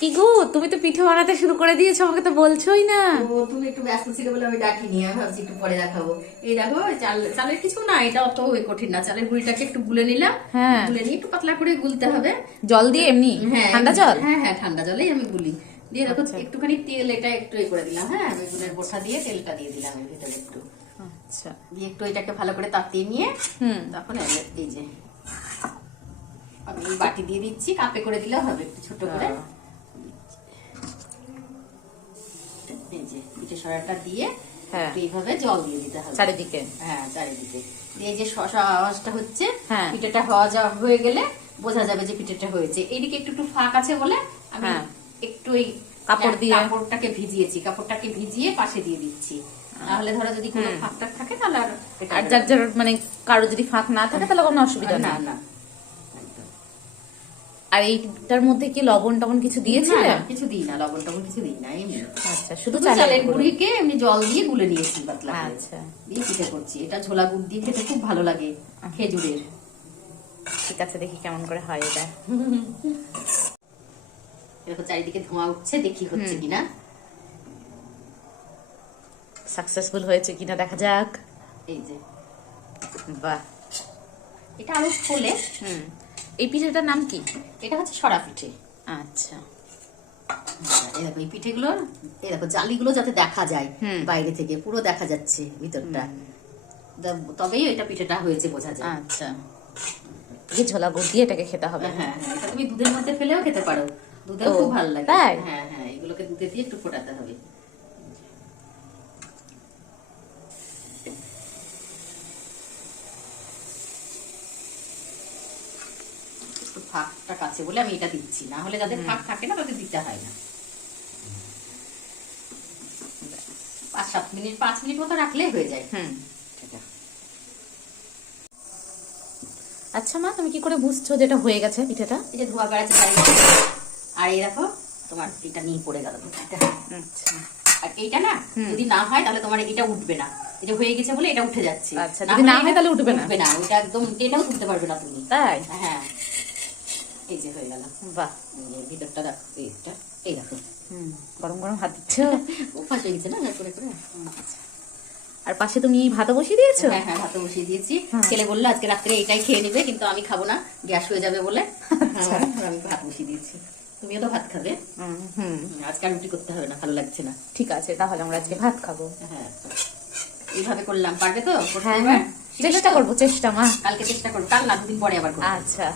কি গো, তুমি তো পিঠে বানাতে শুরু করে দিয়েছো, আমাকে তো বলছোই না। ও তুমি একটু ব্যস্ত ছিলে বলে আমি ডাকিনি, আমি ভাবছি একটু পরে দেখাবো। এই দেখো চালের কিছু না, এটা অত কঠিন না। চালের গুঁড়িটাকে একটু গুলে নিলাম, হ্যাঁ, গুলে নিয়ে একটু পাতলা করে গুলতে হবে। জল দিয়ে এমনি? হ্যাঁ ঠান্ডা জল? হ্যাঁ হ্যাঁ, ঠান্ডা জলেই আমি গুলি। দিয়ে দেখো আচ্ছা। একটুখানি তেল এটা একটু করে দিলাম। হ্যাঁ, বেগুনের বোটা দিয়ে তেলটা দিয়ে দিলাম এর ভিতরে একটু। আচ্ছা, দিয়ে একটু এটাকে ভালো করে তাতিয়ে নিয়ে তখন এই যে আমি বাটি দিয়ে দিচ্ছি, কাপে করে দিলেও হবে, একটু ছোট করে। এই যে পিঠে সরাটা দিয়ে এইভাবে জল দিয়ে দিতে হবে চারিদিকে। হ্যাঁ, চারিদিকে দিয়ে। এই যে শশা আওয়াজটা হচ্ছে, হ্যাঁ, পিঠেটা হয়ে গেলে বোঝা যাবে যে পিঠেটা হয়েছে। এইদিকে একটু একটু ফাঁক আছে বলে আমি একটু এই কাপড়টাকে ভিজিয়ে পাশে দিয়ে দিচ্ছি। তাহলে ধরো যদি কোনো ফাঁক টাক থাকে তাহলে আর যার যার মানে কারো যদি ফাঁক না থাকে তাহলে কোনো অসুবিধা না না। না। আর এইটার মধ্যে কি লবণ টবণ কিছু দিয়েছিলে? কিছু দিই না, লবণ টবণ কিছু দিই না, এমনি। আচ্ছা, শুধু চালের গুঁড়িকে এমনি জল দিয়ে গুলে নিয়েছি পাতলা করে। আচ্ছা, দিয়ে পিঠে করছি। এটা ঝোলা গুড় দিয়ে খেতে খুব ভালো লাগে, খেজুরের। ঠিক আছে, দেখি কেমন করে হয় এটা। দেখো চারিদিকে ধোঁয়া উঠছে, দেখি হচ্ছে কিনা। সাকসেসফুল হয়েছে কিনা দেখা যাক। এই যে বাহ, এটা আরো ফোলে। এই পিঠেটার নাম কি? এটা হচ্ছে সরা পিঠে। আচ্ছা, এই দেখো এই পিঠেগুলোর, এই দেখো জালিগুলো যাতে দেখা যায় বাইরে থেকে, পুরো দেখা যাচ্ছে ভিতরটা, তবেই এটা পিঠেটা হয়েছে বোঝা যায়। আচ্ছা, এই ঝোলা গুড় দিয়ে এটাকে খেতে হবে। হ্যাঁ হ্যাঁ, এটা তুমি দুধের মধ্যে ফেলেও খেতে পারো, দুধেও খুব ভালো লাগে। তাই? হ্যাঁ হ্যাঁ, এগুলোকে দুধে দিয়ে একটু ফোটাতে হবে। একটু ফাঁকটা কাছে বলে আমি এটা দিচ্ছি, না হলে যাদের ফাঁক থাকে না তাদের দিতে হয় না। 5 মিনিট মতো রাখলেই হয়ে যায়। আচ্ছা মা, তুমি কি করে বুঝছো যেটা হয়ে গেছে পিঠেটা? এই যে ধোয়া বেড়াচ্ছে চারিদিকে, আর এই দেখো তোমার এটা নিয়ে পড়ে গেল। আচ্ছা, আর এইটা না যদি না হয় তাহলে তোমার এটা উঠবে না। এটা হয়ে গেছে বলে এটা উঠে যাচ্ছে। আচ্ছা, যদি না হয় তাহলে উঠবে না? উঠবে না, ওটা একদম টেনেও তুলতে পারবে না তুমি। তাই? হ্যাঁ, এই যে হয়ে গেল। বাহ, ভিতরটা দেখো, এইটা এই দেখো। গরম গরম হাত দিচ্ছ? উপাস হয়ে গেছে না করে করে। আর পাশে তুমি ভাতও বসিয়ে দিয়েছো? হ্যাঁ হ্যাঁ, ভাতও বসিয়ে দিয়েছি। ছেলে বললো আজকে রাত্রে এটাই খেয়ে নেবে, কিন্তু আমি খাবো না, গ্যাস হয়ে যাবে বলে আমি ভাত বসিয়ে দিয়েছি। তুমিও তো ভাত খাবে। আজকে আর রুটি করতে হবে না, ভালো লাগছে না। ঠিক আছে, তাহলে আমরা আজকে ভাত খাবো। হ্যাঁ, এইভাবে করলাম, পারবে তো? হ্যাঁ, চেষ্টা করবো, চেষ্টা মা। কালকে চেষ্টা করবো, কাল না, 2 দিন পরে আবার করবো। আচ্ছা।